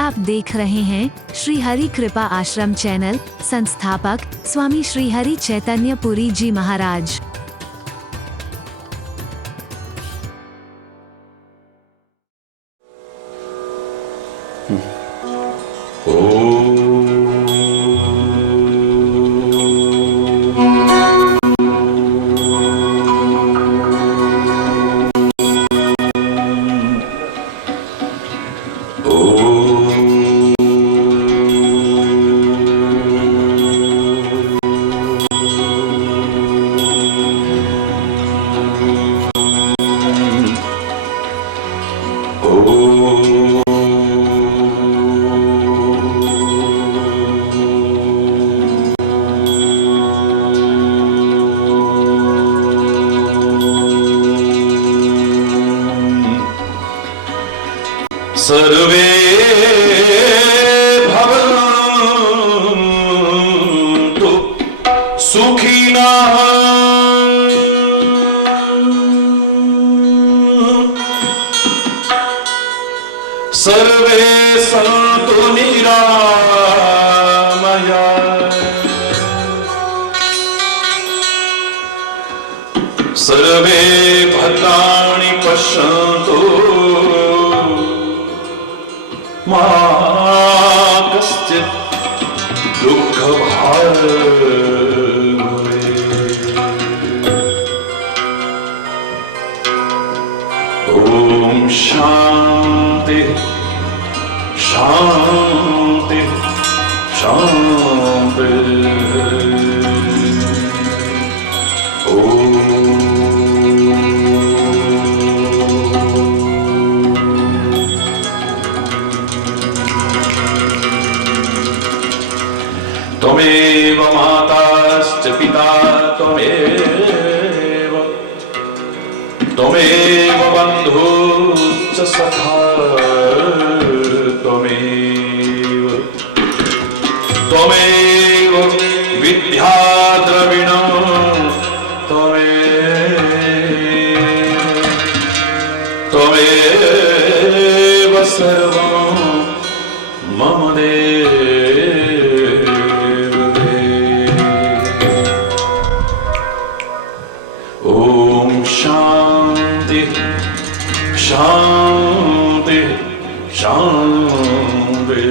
आप देख रहे हैं श्री हरि कृपा आश्रम चैनल। संस्थापक स्वामी श्री हरि चैतन्य पुरी जी महाराज। सर्वे भवन्तु सुखिनः सर्वे सन्तु निरामयाः सर्वे भद्राणि पश्यन्तु मा कश्चित् दुःखभाग् भवेत्। ॐ शान्ति शान्ति शान्ति। त्वमेव माताश्च पिता त्वमेव बन्धुश्च सखा त्वमेव विद्या द्रविणं त्वमेव सर्वं मम देव। शांति शांति शांति।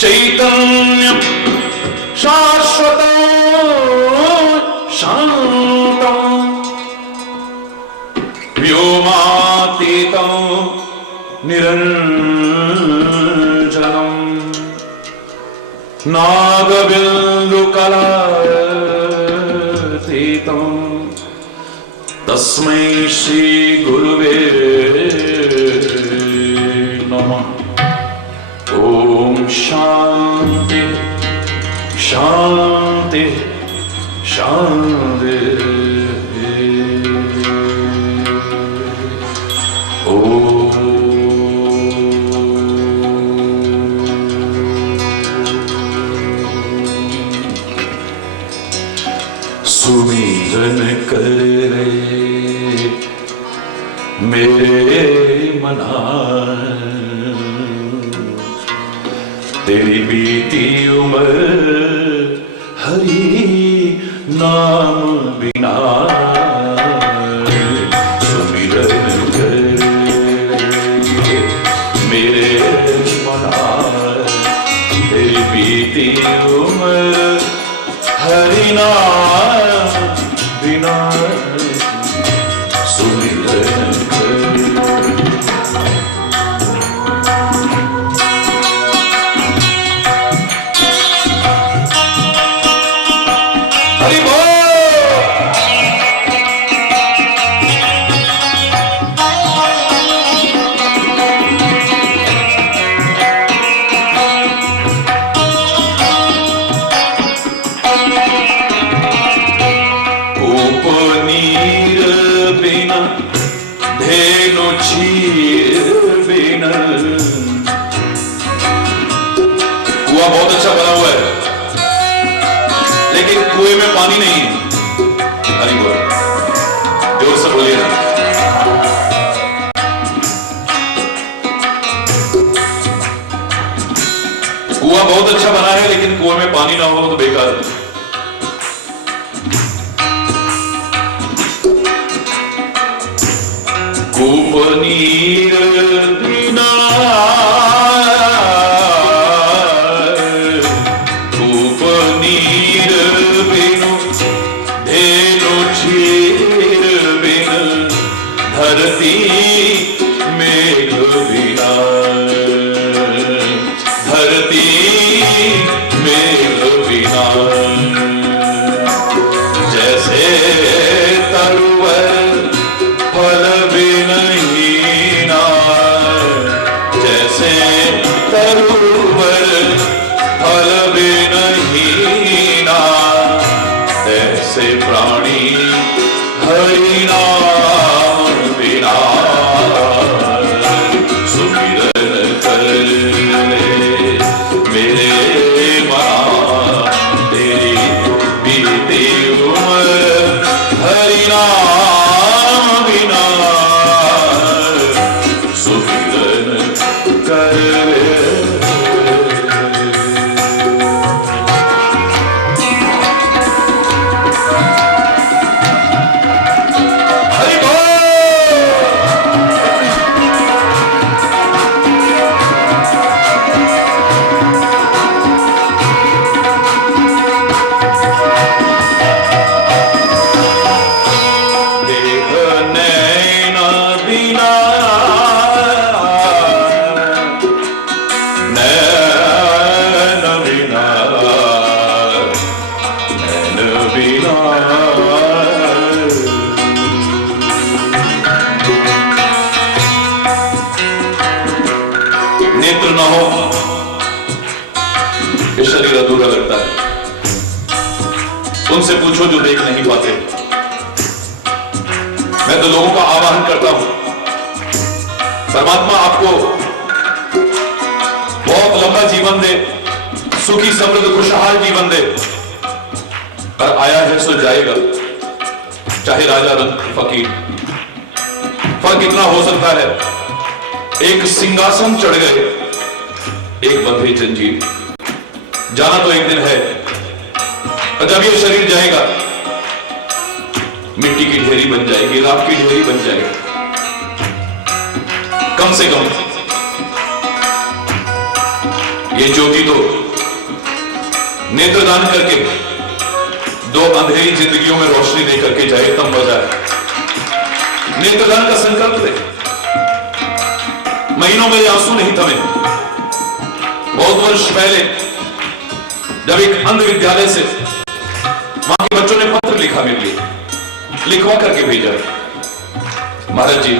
चैतन्य शाश्वत शांतं व्योमातीतं निरञ्जनं नागबिन्दुकलातीतं तस्मै श्री गुरुवे नमः। ॐ शान्ति शान्ति शान्ति। सुमिरन कर रे मेरे मना, तेरी बीती उम्र हरि नाम बिना। सुमिरन कर रे मेरे मना, तेरी बीती उम्र हरि नाम बिना। सुमिरन हरि बोल। कुआं बहुत अच्छा बना हुआ है, लेकिन कुएं में पानी नहीं है। हरी बोल, जोर से बोलिए ना। कुआं बहुत अच्छा बना है, लेकिन कुएं में पानी ना हो तो बेकार है। कूपनीर बिना कूपनीर बिनु धेनु क्षीर बिन धरती मेघ बिना धरती मेघ बिना जैसे तरुवर फल बिनहीना जैसे तरुवर फल बिनहीना ऐसे प्राणी हरि नाम बिना सुमिरन कर ले मेरे मना तेरी बीती उम्र हरि नाम बिना सुमिरन कर ले। हरि बोल। देह नैन बिना नैन बिना नैन बिना नेत्र न हो ये शरीर अधूरा लगता है। उनसे पूछो जो देख नहीं पाते। मैं तो लोगों का आह्वान करता हूं, परमात्मा आपको बहुत लंबा जीवन दे, सुखी समृद्ध खुशहाल जीवन दे। पर आया है सो जाएगा, चाहे राजा रंग फकीर। फर्क इतना हो सकता है, एक सिंहासन चढ़ गए, एक बंधे जंजीर। जाना तो एक दिन है, और जब ये शरीर जाएगा मिट्टी की ढेरी बन जाएगी, राख की ढेरी बन जाएगी। कम से कम ये ज्योति तो नेत्रदान करके दो अंधेरी जिंदगियों में रोशनी दे करके जाए, तब मजा है। नेत्रदान का संकल्प ले। महीनों में आंसू नहीं थमे। बहुत वर्ष पहले जब एक अंध विद्यालय से वहां के बच्चों ने पत्र लिखा मेरे लिए, लिखवा करके भेजा, महाराज जी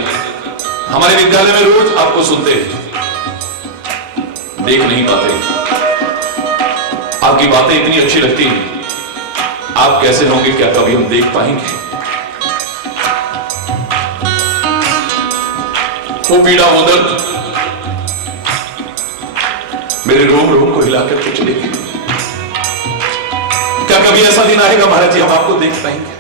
हमारे विद्यालय में रोज आपको सुनते हैं, देख नहीं पाते, आपकी बातें इतनी अच्छी लगती हैं, आप कैसे होंगे, क्या कभी हम देख पाएंगे? वो पीड़ा वो दर्द मेरे रोम रोम को हिला करके चलेगी। क्या कभी ऐसा दिन आएगा महाराज जी हम आपको देख पाएंगे?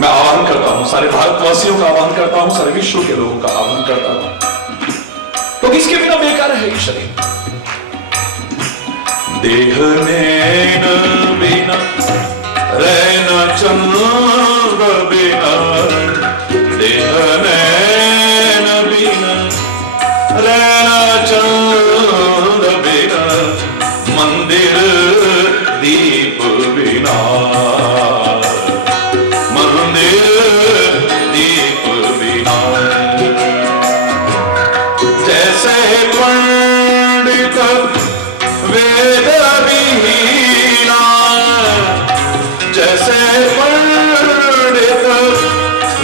मैं आह्वान करता हूं, सारे भारतवासियों का आह्वान करता हूं, सारे विश्व के लोगों का आह्वान करता हूं, तो किसके बिना बेकार है ये शरीर? देह नैन बिना रैन चंद्र बिना देह नैन बिना रैन चंद्र बिना मंदिर दीप बिना मंदिर दीप बिना जैसे पंडित वेद विहीना जैसे पंडित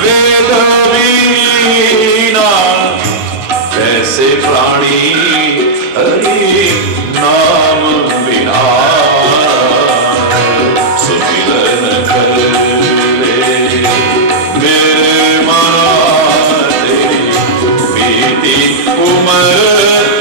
वेद विहीना ऐसे प्राणी हरि नाम बिना सुमिरन कर ले मेरे मना तेरी बीती उम्र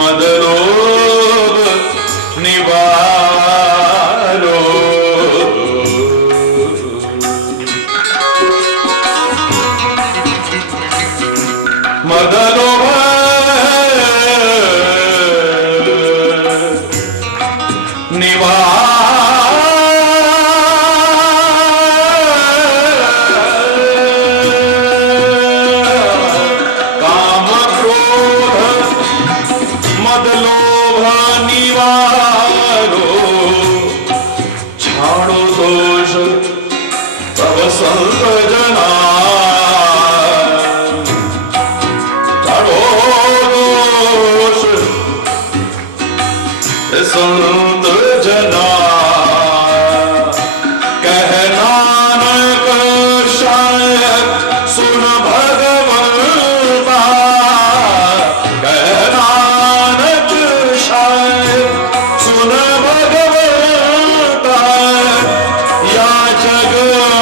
मदलोभ निवारो। मदलोभ संत जना छाड़ो दोष संत जना कह नानक शायद सुन भगवंता। कह नानक शायद सुन भगवंता। या जग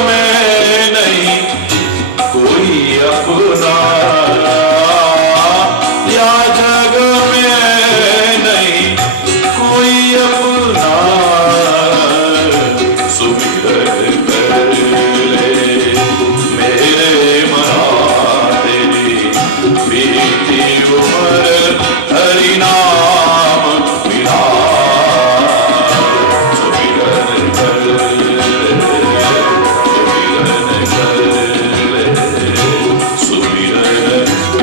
में कोई अपना, या जग में नहीं कोई अपना। सुमिरन कर ले मेरे मना तेरी बीती उम्र हरि नाम बिना। सुमिरन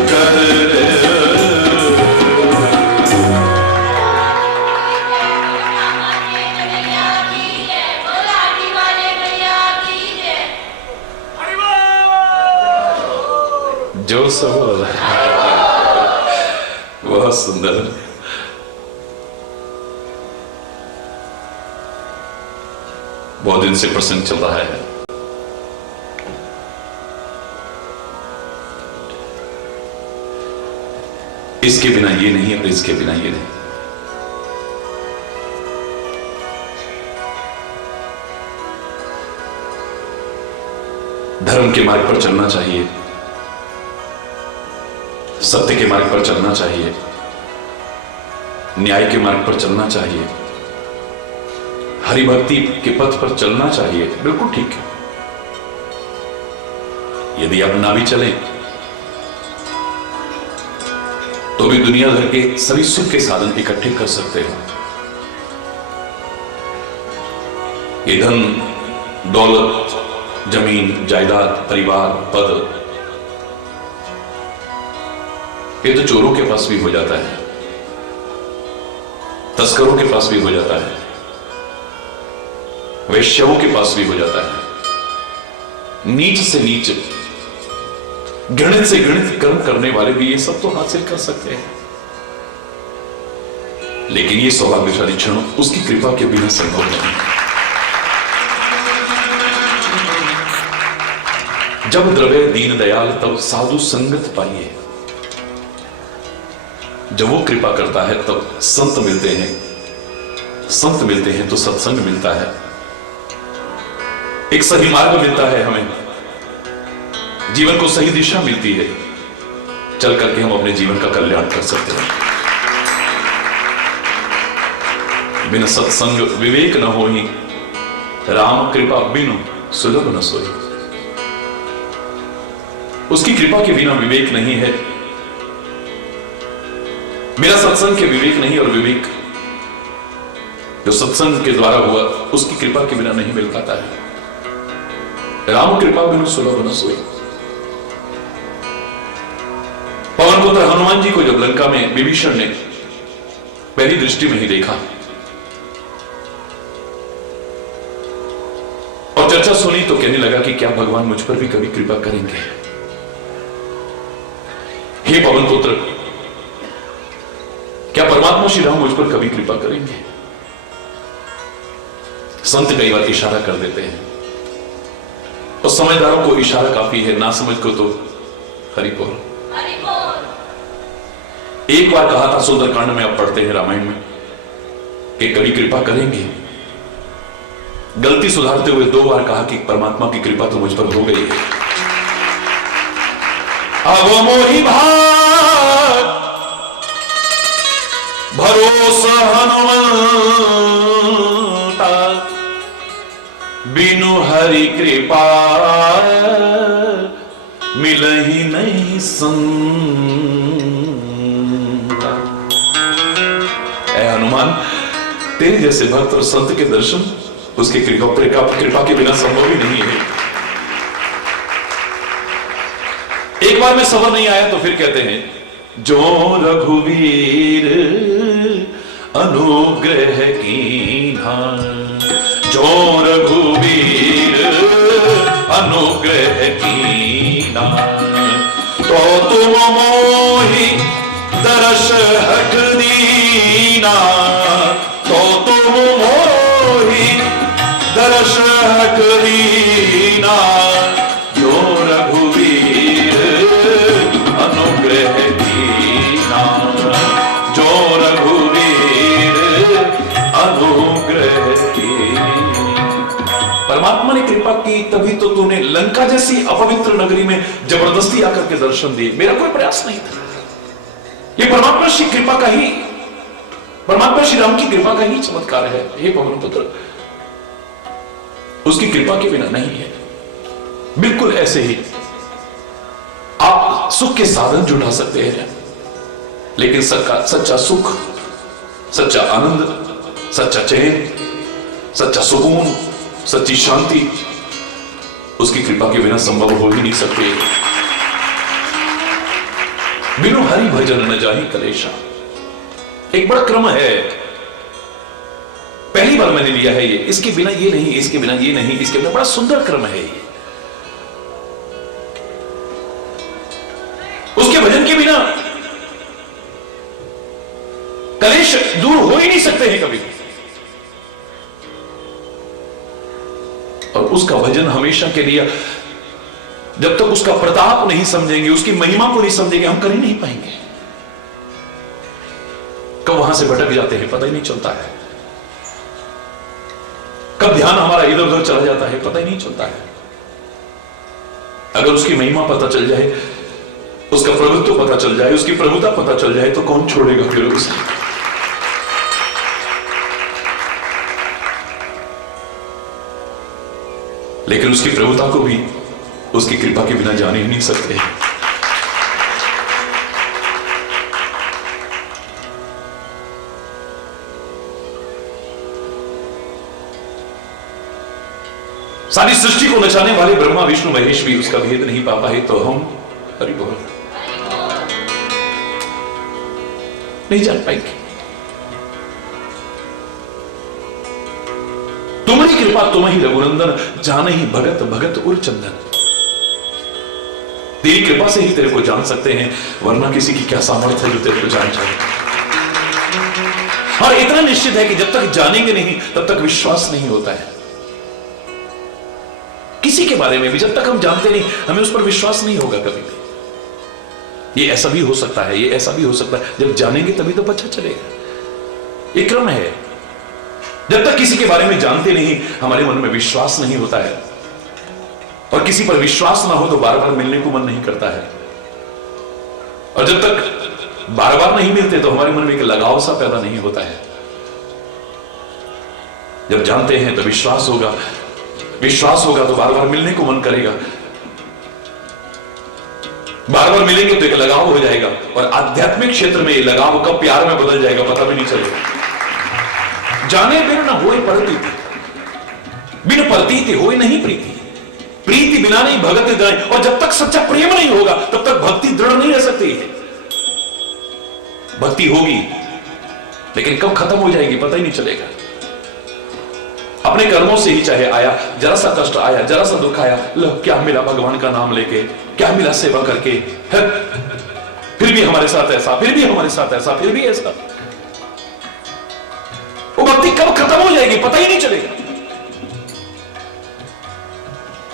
कर जो सब बहुत सुंदर। बहुत दिन से प्रसंग चल रहा है। इसके बिना ये नहीं और इसके बिना ये नहीं। धर्म के मार्ग पर चलना चाहिए, सत्य के मार्ग पर चलना चाहिए, न्याय के मार्ग पर चलना चाहिए, हरिभक्ति के पथ पर चलना चाहिए। बिल्कुल ठीक है। यदि आप ना भी चलें तो भी दुनिया भर के सभी सुख के साधन इकट्ठे कर सकते हो। ये धन दौलत, जमीन जायदाद, परिवार, पद, ये तो चोरों के पास भी हो जाता है, तस्करों के पास भी हो जाता है, वैश्यों के पास भी हो जाता है। नीच से नीच, घृणित से घृणित कर्म करने वाले भी ये सब तो हासिल कर सकते हैं। लेकिन ये सौभाग्यशाली क्षण उसकी कृपा के बिना संभव नहीं। जब द्रवे दीन दयाल तब साधु संगत पाइए। जब वो कृपा करता है तब संत मिलते हैं, संत मिलते हैं तो सत्संग मिलता है, एक सही मार्ग मिलता है, हमें जीवन को सही दिशा मिलती है। चल करके हम अपने जीवन का कल्याण कर सकते हैं। बिन सत्संग विवेक न होई, राम कृपा बिनु सुलभ न सोई। उसकी कृपा के बिना विवेक नहीं है, बिना सत्संग के विवेक नहीं, और विवेक जो सत्संग के द्वारा हुआ उसकी कृपा के बिना नहीं मिल पाता है। राम कृपा बिनु सुलभ न सोई। पवन पुत्र हनुमान जी को जब लंका में विभीषण ने पहली दृष्टि में ही देखा और चर्चा सुनी तो कहने लगा कि क्या भगवान मुझ पर भी कभी कृपा करेंगे। हे पवन पुत्र, क्या परमात्मा श्री राम मुझ पर कभी कृपा करेंगे। संत कई बार इशारा कर देते हैं और समझदारों को इशारा काफी है, ना समझ को तो हरि बोल। एक बार कहा था सुंदरकांड में, आप पढ़ते हैं रामायण में, कि कभी कृपा करेंगे। गलती सुधारते हुए 2 बार कहा कि परमात्मा की कृपा तो मुझ पर हो गई है। अब मोहि भाग हनुमंता बिनु हरि कृपा मिलहि नहीं संता। ऐ हनुमान, तेरे जैसे भक्त और संत के दर्शन उसके कृपा के बिना संभव ही नहीं है। एक बार में सबर नहीं आया तो फिर कहते हैं, जो रघुवीर अनुग्रह कीन्हा, जो रघुवीर अनुग्रह कीन्हा, तो तुम मोहि दर्श हट दीना, तो तुम मोहि दर्श हट दीना, जो रघुवीर अनुग्रह कीन्हा, जो रघुवीर अनुग्रह कीन्हा। परमात्मा ने कृपा की तभी तो तूने लंका जैसी अपवित्र नगरी में जबरदस्ती आकर के दर्शन दिए। मेरा कोई प्रयास नहीं था। ये परमात्मा श्री कृपा का ही, परमात्मा श्री राम की कृपा का ही चमत्कार है। हे पवन पुत्र, उसकी कृपा के बिना नहीं है। बिल्कुल ऐसे ही आप सुख के साधन जुटा सकते हैं, लेकिन सच्चा सुख, सच्चा आनंद, सच्चा चैन, सच्चा सुकून, सच्ची शांति उसकी कृपा के बिना संभव हो ही नहीं सकते। बिनु हरि भजन न जाहि कलेशा, एक बड़ा क्रम है। पहली बार मैंने लिया है ये, इसके बिना ये नहीं, इसके बिना ये नहीं, इसके बिना, बड़ा सुंदर क्रम है ये। उसके भजन के बिना कलेश दूर हो ही नहीं सकते हैं कभी। और उसका भजन हमेशा के लिए, जब तक उसका प्रताप नहीं समझेंगे, उसकी महिमा को नहीं समझेंगे, हम कर ही नहीं पाएंगे। कब वहां से भटक जाते हैं पता ही नहीं चलता है, कब ध्यान हमारा इधर उधर चला जाता है पता ही नहीं चलता है। अगर उसकी महिमा पता चल जाए, उसका प्रभुत्व पता चल जाए, उसकी प्रभुता पता चल जाए, तो कौन छोड़ेगा फिर उसे। लेकिन उसकी प्रभुता को भी उसकी कृपा के बिना जान ही नहीं सकते। सारी सृष्टि को नचाने वाले ब्रह्मा विष्णु महेश भी उसका भेद नहीं पा पाए, तो हम हरि बोल नहीं जान पाएंगे। तुम्हारी कृपा तुम ही रघुनंदन, जान ही भगत भगत उर चंदन। तेरी कृपा से ही तेरे को जान सकते हैं, वरना किसी की क्या सामर्थ्य है जो तेरे को जान जाए। और इतना निश्चित है कि जब तक जानेंगे नहीं तब तक विश्वास नहीं होता है। किसी के बारे में भी जब तक हम जानते नहीं, हमें उस पर विश्वास नहीं होगा कभी भी। ये ऐसा भी हो सकता है, ये ऐसा भी हो सकता है, जब जानेंगे तभी तो पता चलेगा। ये क्रम है। जब तक किसी के बारे में जानते नहीं, हमारे मन में विश्वास नहीं होता है, और किसी पर विश्वास ना हो तो बार बार मिलने को मन नहीं करता है। और जब तक बार बार नहीं मिलते तो हमारे मन में एक लगाव सा पैदा नहीं होता है। जब जानते हैं तो विश्वास होगा, विश्वास होगा तो बार बार मिलने को मन करेगा, बार बार मिलेंगे तो एक लगाव हो जाएगा। और आध्यात्मिक क्षेत्र में लगाव कब प्यार में बदल जाएगा पता भी नहीं चलेगा। जाने बिन न होए परतीति, बिन परतीति होए नहीं प्रीति, प्रीति बिना नहीं भगत दृढ़। और जब तक सच्चा प्रेम नहीं होगा तब तक भक्ति दृढ़ नहीं रह सकती है। भक्ति होगी लेकिन कब खत्म हो जाएगी पता ही नहीं चलेगा। अपने कर्मों से ही चाहे आया, जरा सा कष्ट आया, जरा सा दुख आया, लो क्या मिला भगवान का नाम लेके, क्या मिला सेवा करके, है? फिर भी हमारे साथ ऐसा, फिर भी हमारे साथ ऐसा, फिर भी ऐसा। वो भक्ति कब खत्म हो जाएगी पता ही नहीं चलेगा।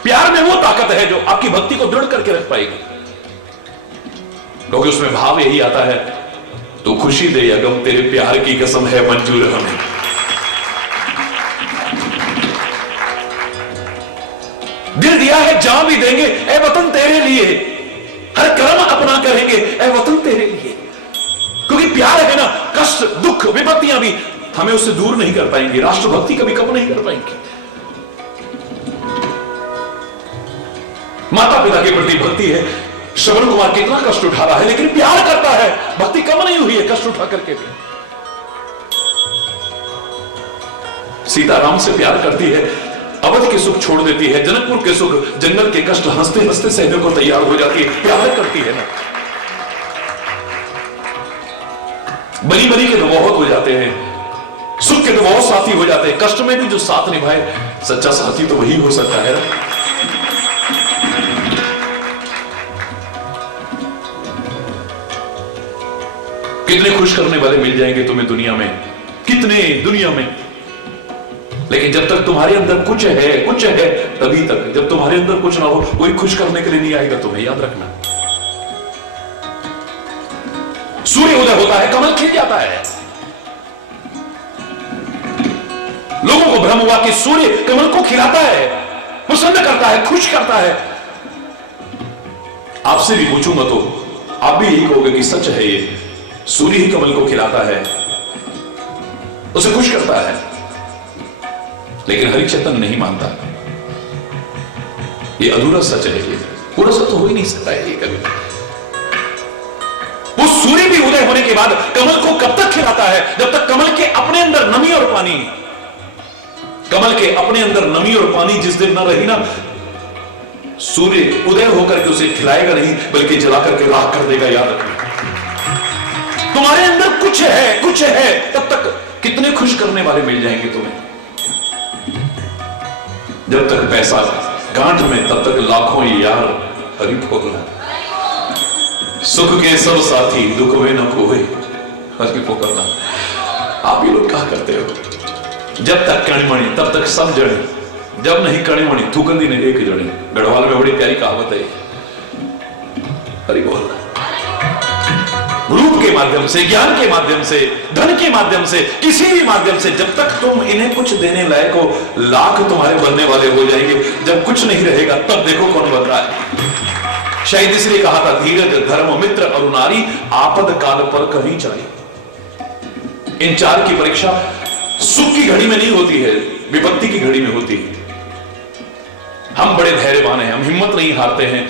प्यार में वो ताकत है जो आपकी भक्ति को दृढ़ करके रख पाएगी, क्योंकि उसमें भाव यही आता है, तू खुशी दे या गम तेरे प्यार की कसम है मंजूर हमें। दिल दिया है जान भी देंगे ऐ वतन तेरे लिए, हर कर्म अपना करेंगे ऐ वतन तेरे लिए। क्योंकि प्यार है ना, कष्ट कष्ट, दुख, विपत्तियां भी हमें उससे दूर नहीं कर पाएंगी, राष्ट्रभक्ति कभी कम नहीं कर पाएंगी। माता पिता के प्रति भक्ति है। श्रवण कुमार कितना कष्ट उठा रहा है लेकिन प्यार करता है, भक्ति कम नहीं हुई है कष्ट उठा करके भी। सीता राम से प्यार करती है, अवध के सुख छोड़ देती है, जनकपुर के सुख, जंगल के कष्ट हंसते हंसते सहने को तैयार हो जाती है, प्यार करती है ना। बनी बनी के तो बहुत हो जाते हैं, सुख के तो बहुत साथी हो जाते हैं, कष्ट में भी जो साथ निभाए सच्चा साथी तो वही हो सकता है ना। कितने खुश करने वाले मिल जाएंगे तुम्हें दुनिया में, कितने दुनिया में, लेकिन जब तक तुम्हारे अंदर कुछ है तभी तक। जब तुम्हारे अंदर कुछ ना हो कोई खुश करने के लिए नहीं आएगा तुम्हें, याद रखना। सूर्य उदय होता है, कमल खिल जाता है। लोगों को भ्रम हुआ कि सूर्य कमल को खिलाता है, प्रसन्न करता है, खुश करता है। आपसे भी पूछूंगा तो आप भी यही कहोगे कि सच है, ये सूर्य ही कमल को खिलाता है, उसे खुश करता है। लेकिन हरिचेतन नहीं मानता, ये अधूरा सच है, ये पूरा सच तो हो ही नहीं सकता है ये कभी। वो सूर्य भी उदय होने के बाद कमल को कब तक खिलाता है? जब तक कमल के अपने अंदर नमी और पानी, कमल के अपने अंदर नमी और पानी जिस दिन न रही ना, सूर्य उदय होकर के उसे खिलाएगा नहीं बल्कि जला करके राख कर देगा। याद रखना, तुम्हारे अंदर कुछ है, तब तक कितने खुश करने वाले मिल जाएंगे तुम्हें। जब तक पैसा गांठ में तब तक लाखों यार, हरि बोलना। सुख के सब साथी दुख में न खोए, हरि बोलना। आप ये लोग क्या करते हो? जब तक कणिमणि तब तक सब जड़े, जब नहीं कणिमणि थूकंदी ने एक जड़े। गढ़वाल में बड़ी प्यारी कहावत है, हरि बोलना। रूप के माध्यम से, ज्ञान के माध्यम से, धन के माध्यम से, किसी भी माध्यम से, जब तक तुम इन्हें कुछ देने लायक हो, लाख तुम्हारे बनने वाले हो जाएंगे। जब कुछ नहीं रहेगा तब देखो कौन बन रहा है। शायद इसलिए कहा था, धीरज धर्म मित्र और नारी आपद काल पर कहीं चली। इन चार की परीक्षा सुख की घड़ी में नहीं होती है, विपत्ति की घड़ी में होती है। हम बड़े धैर्यवान हैं, हम हिम्मत नहीं हारते हैं।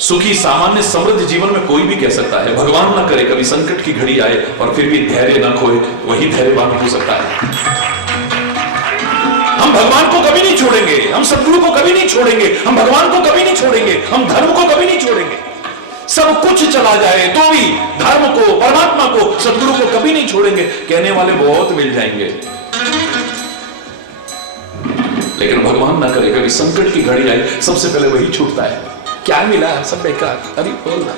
सुखी सामान्य समृद्ध जीवन में कोई भी कह सकता है, भगवान ना करे कभी संकट की घड़ी आए और फिर भी धैर्य ना खोए, वही धैर्यवान हो सकता है। हम भगवान को कभी नहीं छोड़ेंगे, हम सद्गुरु को कभी नहीं छोड़ेंगे, हम भगवान को कभी नहीं छोड़ेंगे, हम धर्म को कभी नहीं छोड़ेंगे। सब कुछ चला जाए तो भी धर्म को, परमात्मा को, सद्गुरु को कभी नहीं छोड़ेंगे। कहने वाले बहुत मिल जाएंगे, लेकिन भगवान ना करे कभी संकट की घड़ी आए सबसे पहले वही छूटता है। क्या मिला? सब बेकार। हरि बोलना।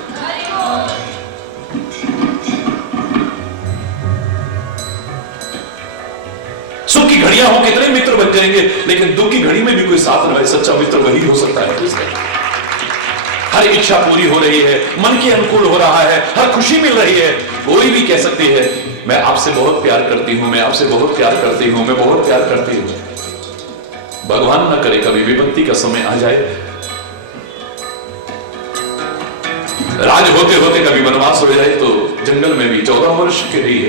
सुख की घड़ियां हो कितने मित्र बन जाएंगे, लेकिन दुख की घड़ी में भी कोई साथ न रहे, सच्चा मित्र वही हो सकता है। हर इच्छा पूरी हो रही है, मन के अनुकूल हो रहा है, हर खुशी मिल रही है, कोई भी कह सकती है मैं आपसे बहुत प्यार करती हूं, मैं आपसे बहुत प्यार करती हूं, मैं बहुत प्यार करती हूं। भगवान ना करे कभी विपत्ति का समय आ जाए, राज होते होते कभी वनवास हो जाए, तो जंगल में भी 14 वर्ष के लिए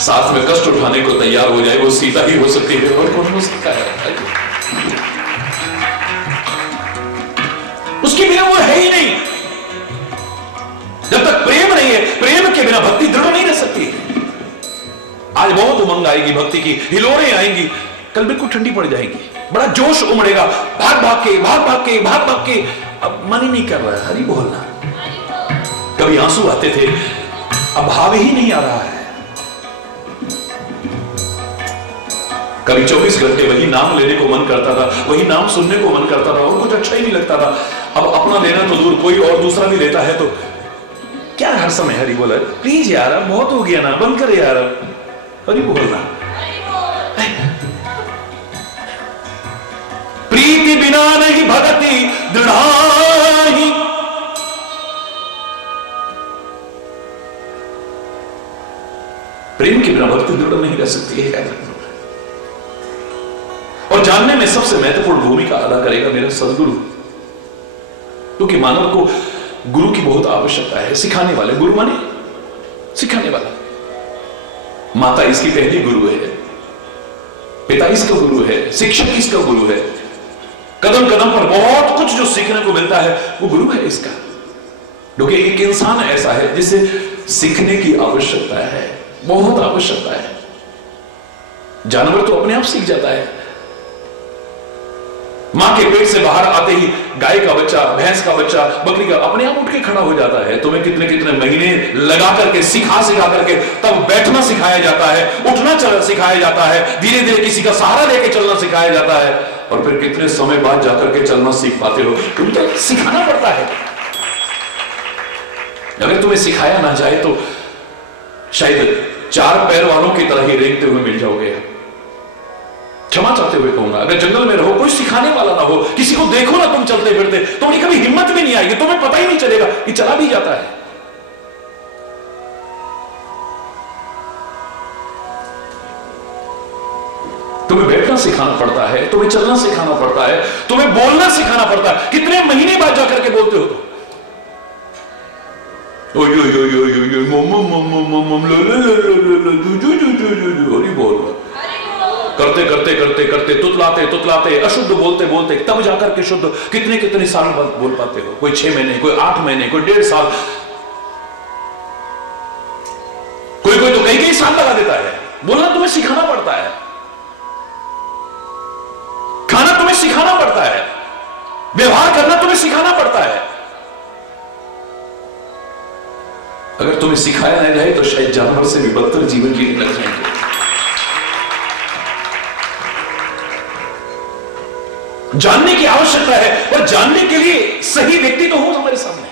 साथ में कष्ट उठाने को तैयार हो जाए, वो सीता ही हो सकती है, और कौन हो सकता है? उसके बिना वो है ही नहीं। जब तक प्रेम नहीं है, प्रेम के बिना भक्ति दृढ़ नहीं रह सकती। आज बहुत उमंग आएगी भक्ति की, हिलोरें आएंगी, कल बिल्कुल ठंडी पड़ जाएगी, बड़ा जोश उमड़ेगा, भाग भाग के अब मन ही नहीं कर रहा है हरि बोलना। कभी आंसू आते थे, अब भाव ही नहीं आ रहा है। कभी 24 घंटे वही नाम लेने को मन करता था, वही नाम सुनने को मन करता था, और कुछ अच्छा ही नहीं लगता था। अब अपना लेना तो दूर, कोई और दूसरा भी लेता है तो क्या हर समय हरि बोला, प्लीज यार अब बहुत हो गया ना, बंद कर यार हरि बोलना। प्रीति बिना नहीं भगति दृढ़ाही, प्रेम के बिना भक्ति दृढ़ नहीं रह सकती है। और जानने में सबसे महत्वपूर्ण भूमिका अदा करेगा मेरा सदगुरु, क्योंकि मानव को गुरु की बहुत आवश्यकता है। सिखाने वाले, गुरु माने सिखाने वाला। माता इसकी पहली गुरु है, पिता इसका गुरु है, शिक्षक इसका गुरु है। कदम कदम पर बहुत कुछ जो सीखने को मिलता है वो गुरु है इसका। क्योंकि एक इंसान ऐसा है जिसे सीखने की आवश्यकता है, बहुत आवश्यकता है। जानवर तो अपने आप सीख जाता है। मां के पेट से बाहर आते ही गाय का बच्चा, भैंस का बच्चा, बकरी का अपने आप उठ के खड़ा हो जाता है। तुम्हें कितने कितने महीने लगा करके सिखा करके तब बैठना सिखाया जाता है, उठना सिखाया जाता है, धीरे धीरे किसी का सहारा लेके चलना सिखाया जाता है, और फिर कितने समय बाद जाकर के चलना सीख पाते हो। तुम्हें तो सिखाना पड़ता है। अगर तुम्हें सिखाया ना जाए तो शायद चार पैर वालों की तरह ही रेंगते हुए मिल जाओगे। क्षमा चाहते हुए कहूंगा, अगर जंगल में रहो, कोई सिखाने वाला ना हो, किसी को देखो ना तुम चलते फिरते, तुम्हें कभी हिम्मत भी नहीं आएगी, तुम्हें पता ही नहीं चलेगा कि चला भी जाता है। तुम्हें बैठना सिखाना पड़ता है, तुम्हें चलना सिखाना पड़ता है, तुम्हें बोलना सिखाना पड़ता है। कितने महीने बाद जाकर के बोलते हो बोल करते करते करते करते तुतलाते तुतलाते अशुद्ध बोलते बोलते तब जाकर के शुद्ध कितने कितने साल बाद बोल पाते हो। कोई 6 महीने, कोई 8 महीने, कोई 1.5 साल, कोई कोई तो कई साल लगा देता है। बोलना तुम्हें सिखाना पड़ता है, खाना तुम्हें सिखाना पड़ता है, व्यवहार करना तुम्हें सिखाना पड़ता है। अगर तुम्हें सिखाया नहीं जाए तो शायद जानवर से भी बदतर जीवन जीने लग जाएंगे। जानने की आवश्यकता है, और जानने के लिए सही व्यक्ति तो हो हमारे सामने।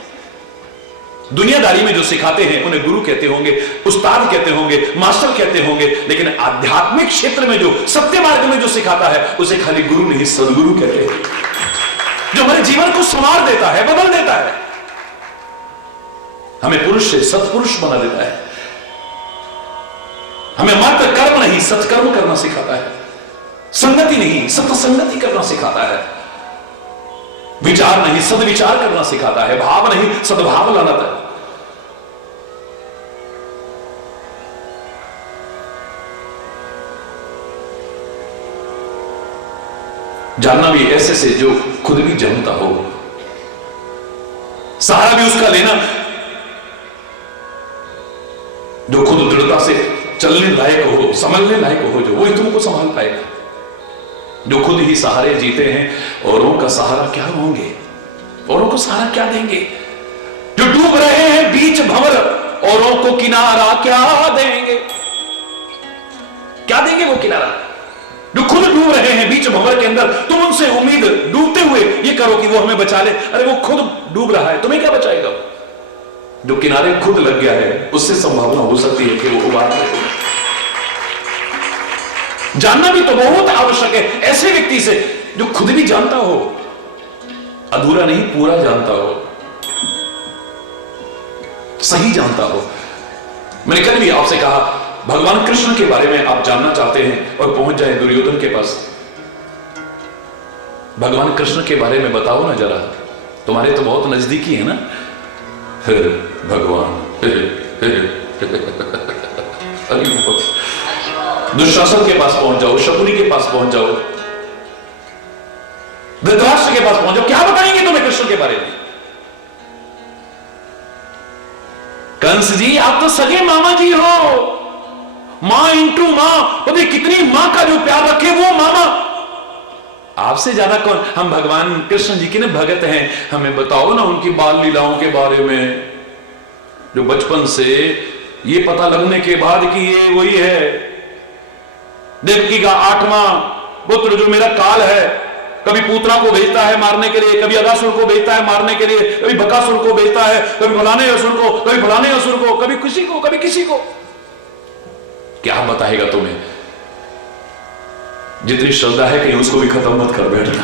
दुनियादारी में जो सिखाते हैं उन्हें गुरु कहते होंगे, उस्ताद कहते होंगे, मास्टर कहते होंगे, लेकिन आध्यात्मिक क्षेत्र में जो सत्य मार्ग में जो सिखाता है उसे खाली गुरु नहीं सदगुरु कहते हैं, जो हमारे जीवन को संवार देता है, बदल देता है, हमें पुरुष से सत्पुरुष बना देता है, हमें मात्र कर्म नहीं सत्कर्म करना सिखाता है, संगति नहीं सत्संगति करना सिखाता है, विचार नहीं सदविचार करना सिखाता है, भाव नहीं सद्भाव लाना था। जानना भी ऐसे से जो खुद भी जानता हो, सहारा भी उसका लेना जो खुद दृढ़ता से चलने लायक हो, संभलने लायक हो, जो वही तुमको संभाल पाएगा। जो खुद ही सहारे जीते हैं औरों का सहारा क्या होंगे, औरों को सहारा क्या देंगे। जो डूब रहे हैं बीच भंवर औरों को किनारा क्या देंगे, क्या देंगे वो किनारा। जो खुद डूब रहे हैं बीच भंवर के अंदर, तुम उनसे उम्मीद डूबते हुए ये करो कि वो हमें बचा ले, अरे वो खुद डूब रहा है, तुम्हें क्या बचाएगा। जो किनारे खुद लग गया है उससे संभावना हो सकती है कि वो उबार ले। जानना भी तो बहुत आवश्यक है ऐसे व्यक्ति से जो खुद भी जानता हो, अधूरा नहीं पूरा जानता हो, सही जानता हो। मैंने कल भी आपसे कहा भगवान कृष्ण के बारे में आप जानना चाहते हैं और पहुंच जाए दुर्योधन के पास, भगवान कृष्ण के बारे में बताओ ना जरा, तुम्हारे तो बहुत नजदीकी है ना भगवान। दुशासन के पास पहुंच जाओ, शकुनी के पास पहुंच जाओ, धृतराष्ट्र के पास पहुंच जाओ, क्या बताएंगे तुम्हें कृष्ण के बारे में। कंस जी आप तो सगे मामा जी हो, मां इंटू मां, पता कितनी मां का जो प्यार रखे वो मामा। आपसे ज्यादा कौन, हम भगवान कृष्ण जी के न भगत हैं, हमें बताओ ना उनकी बाल लीलाओं के बारे में, जो बचपन से ये पता लगने के बाद कि ये वही है देवकी का 8वां पुत्र जो मेरा काल है, कभी पूतना को भेजता है मारने के लिए, कभी अगासुर को भेजता है मारने के लिए, कभी बकासुर को भेजता है, कभी फलाने असुर को, कभी फलाने असुर को, कभी किसी को, कभी किसी को। क्या बताएगा तुम्हें। जितनी श्रद्धा है कि उसको भी खत्म मत कर बैठना।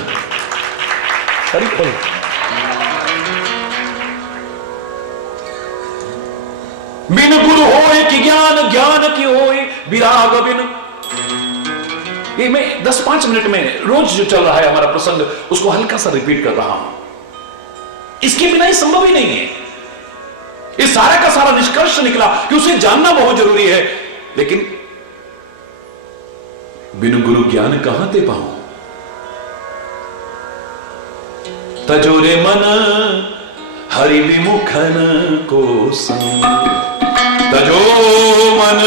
बिन गुरु होए कि ज्ञान, ज्ञान की होए विराग बिन। ये मैं 10-5 मिनट में रोज जो चल रहा है हमारा प्रसंग, उसको हल्का सा रिपीट कर रहा हूं। इसके बिना ये संभव ही नहीं है। ये सारा का सारा निष्कर्ष निकला कि उसे जानना बहुत जरूरी है, लेकिन बिनु गुरु ज्ञान कहां ते पाऊं। तजोरे मन हरि विमुखन को संग, तजो मन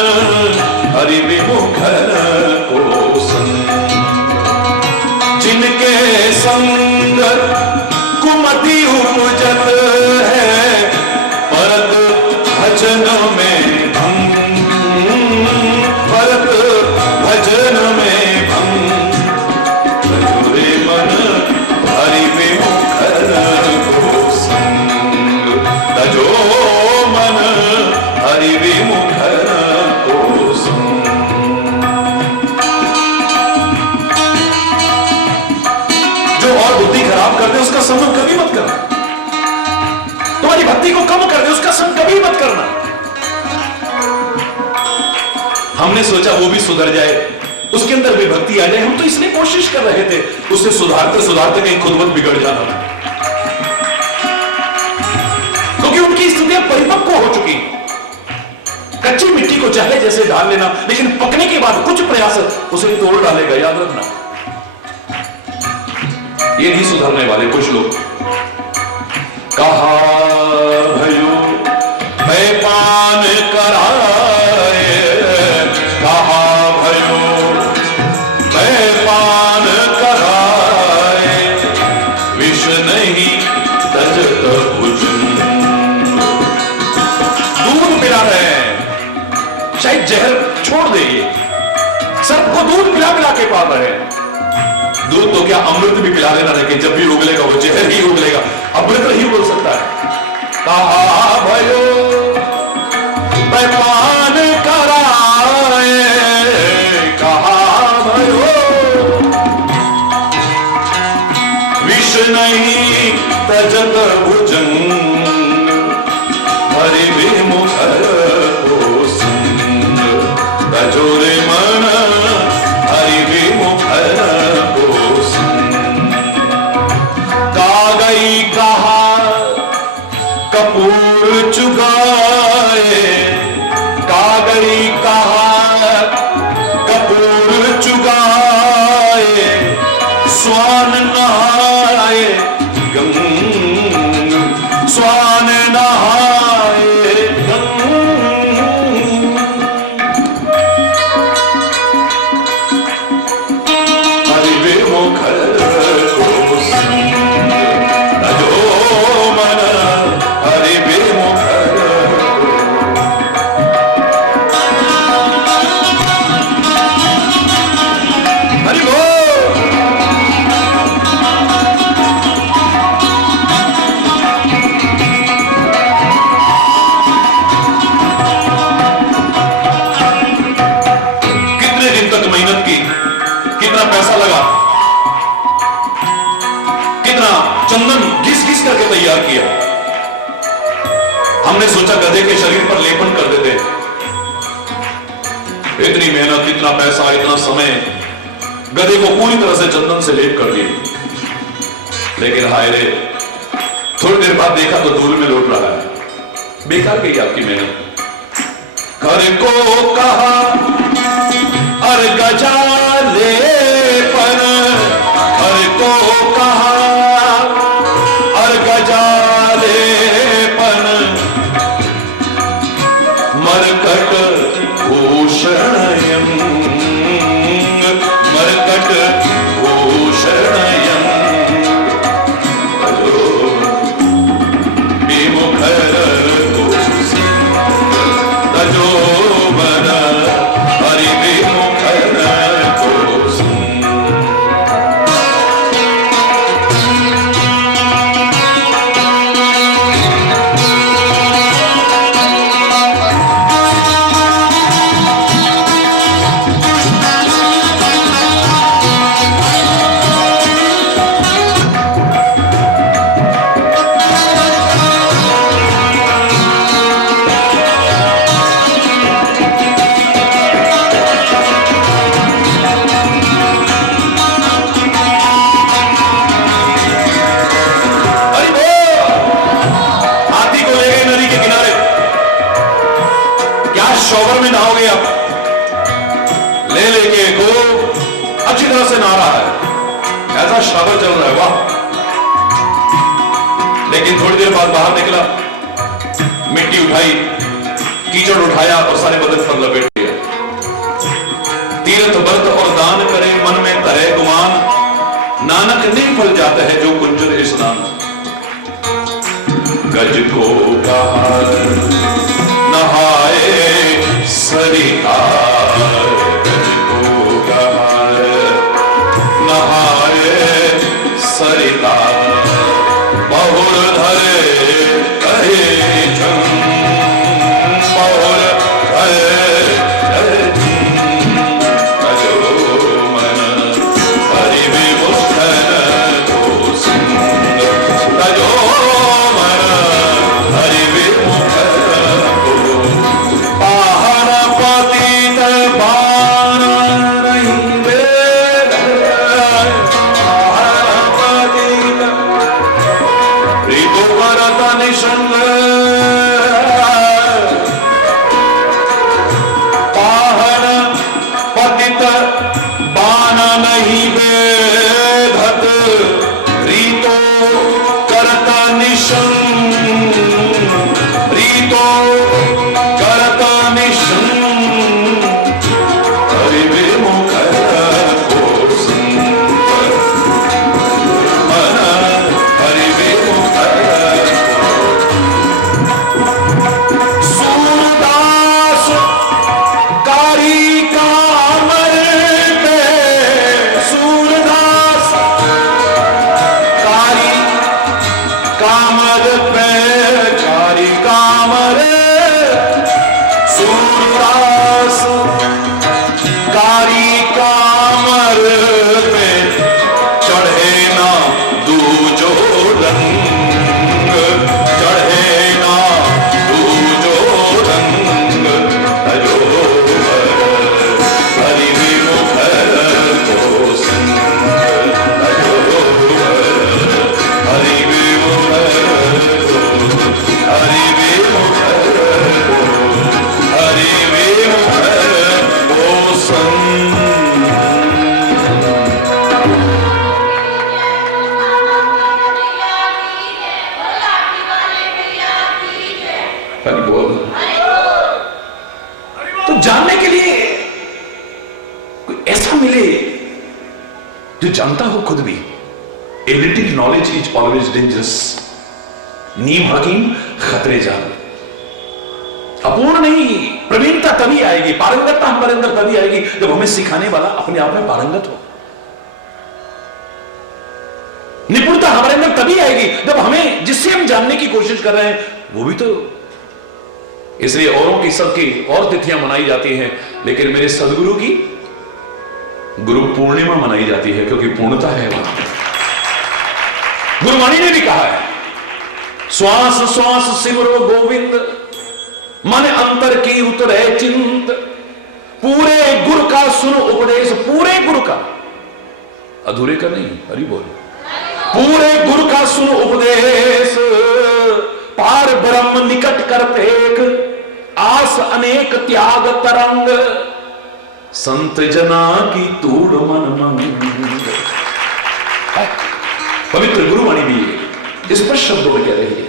हरि विमुखन को संग। जिनके संग कुमति उपजत है, परत भजन में भंग, परत भजन में भंग। तजोरे मन हरि विमुखन को संग, तजो मन हरि विमुखन को संग। जो और बुद्धि खराब कर दे उसका संग कभी मत करना। तुम्हारी भक्ति को कम कर दे उसका संग कभी मत करना। हमने सोचा वो भी सुधर जाए, उसके अंदर भी भक्ति आ जाए। हम तो इसलिए कोशिश कर रहे थे उससे सुधारते सुधारते कहीं खुद मत बिगड़ जाना, क्योंकि उनकी स्थितियां परिपक्व हो चुकी। कच्ची मिट्टी को चाहे जैसे डाल लेना, लेकिन पकने के बाद कुछ प्रयास उसे तोड़ डालेगा, याद रखना। ये नहीं सुधरने वाले कुछ लोग। कहा भयो मैं पान कराए, कहा भयो मैं पान कराए, विष नहीं तजत भुजन। दूध पिला रहे हैं, शायद जहर छोड़ दे, ये सबको दूध पिला पिला के पाल रहे हैं। दूध तो क्या अमृत भी पिला देना, लेकिन जब भी उगलेगा वो जहर ही उगलेगा, अमृत नहीं बोल सकता है। कहा भयो मैं पान कराए, कहा भयो विष नहीं तजत भुजंग, हरि विमुख को संग। तजोरे मन हरि विमुख को संग। कागई कहा कपूर चुगाए, कागई कहा कपूर चुगाए, स्वान नहाए गंग, स्वान नहाए गंग। हरि विमुख को संग, तजो मन हरि विमुख। हरि बोल। कितने दिन तक मेहनत की, कितना पैसा लगा, कितना चंदन घिस घिस करके तैयार किया। हमने सोचा गधे के शरीर पर लेपन कर देते। इतनी मेहनत, इतना पैसा, इतना समय, गधे को पूरी तरह से चंदन से लेप कर दिए। लेकिन हाय रे, थोड़ी देर बाद देखा तो धूल में लौट रहा है। बेकार गई आपकी मेहनत। घर को कहा अर गजा लेपन, घर को कहा अर गजा लेपन, मरकट भूषणयं, मरकट भूषणयं। तजो विमुख को संग, तजो मन हरि विमुख को संग। ले लेके को अच्छी तरह से नहा रहा है, ऐसा श्रावण चल रहा है, वाह। लेकिन थोड़ी देर बाद बाहर निकला, मिट्टी उठाई, कीचड़ उठाया और सारे बदन पर लपेट दिया। तीर्थ व्रत और दान करे मन में तरे गुमान, नानक नहीं फल जाता है जो कुंजर स्नान। गज को कहा नहाए सरिता, गज को कहा नहाए सरिता, बहुर धरे कहे चंद, बहुर धरे कहे चंद, कजो मन हरि विमुखन को संग, कजो मन हरि विमुखन को, पाहन पतित बाण नहीं वेद, पाहन पतित ऋतु करत निसंग, पाहन पतित बाण नहीं वेधत, ऋतु करत निसंग, ऋतु करत निसंग, हरि विमुख को संग, मन हरि विमुख। सूरदास कारी कामर पे, सूरदास कारी कामर पे, कारी कामर, सूरदास कारी कामर पे, चढ़े ना दूजो रंग, चढ़े ना दूजो रंग, तजो हरि विमुख को संग, तजो हरि विमुख को, हरि विमुख को, हरि विमुख को संग। हरि बोल। तो जानने के लिए कोई ऐसा मिले जो जानता हो खुद भी। A little knowledge is always dangerous, नीम हकीम खतरे जान। अपूर्ण नहीं, प्रवीणता तभी आएगी, पारंगतता हमारे अंदर तभी आएगी जब हमें सिखाने वाला अपने आप में पारंगत हो। निपुणता हमारे अंदर तभी आएगी जब हमें जिससे हम जानने की कोशिश कर रहे हैं वो भी तो। इसलिए औरों की सबकी और तिथियां मनाई जाती हैं, लेकिन मेरे सदगुरु की गुरु पूर्णिमा मनाई जाती है, क्योंकि पूर्णता है वहां। गुरुवाणी ने भी कहा है, श्वास श्वास सिमरो गोविंद, मन अंतर की उतरे चिंत, पूरे गुरु का सुनो उपदेश, पूरे गुरु का, अधूरे का नहीं, हरि बोल। पूरे गुरु का सुनो उपदेश, पार ब्रह्म निकट करते एक, आस अनेक त्याग तरंग, संत जना की तूड़ मन मंग। पवित्र गुरुवाणी भी स्पष्ट शब्दों में कह रही है।